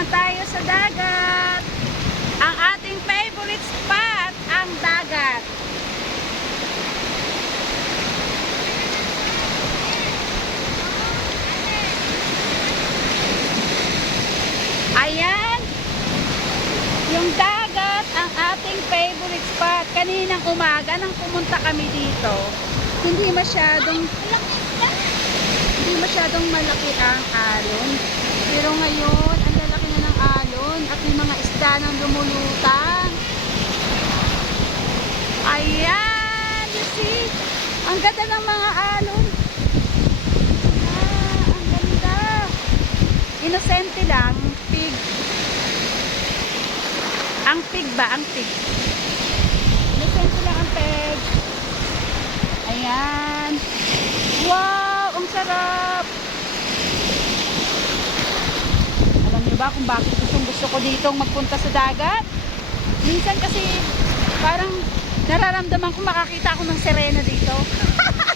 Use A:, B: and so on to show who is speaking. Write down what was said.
A: naman tayo sa dagat. Ang ating favorite spot, ang dagat. Ayan. Yung dagat, ang ating favorite spot. Kaninang umaga, nang pumunta kami dito, hindi masyadong hindi masyadong malaki ang alon. Pero ngayon, ang lalaki na ng alon at isda nang lumulutang. Ayan, you see? Ang ganda ng mga alon. Ah, ang ganda. Inosente lang, pig. Ang pig ba? Ang pig. Inosente lang ang pig. Ayan. Wow! Ang sarap! Alam niyo ba kung bakit gusto ko ditong magpunta sa dagat? Minsan kasi parang nararamdaman ko makakita ako ng serena dito.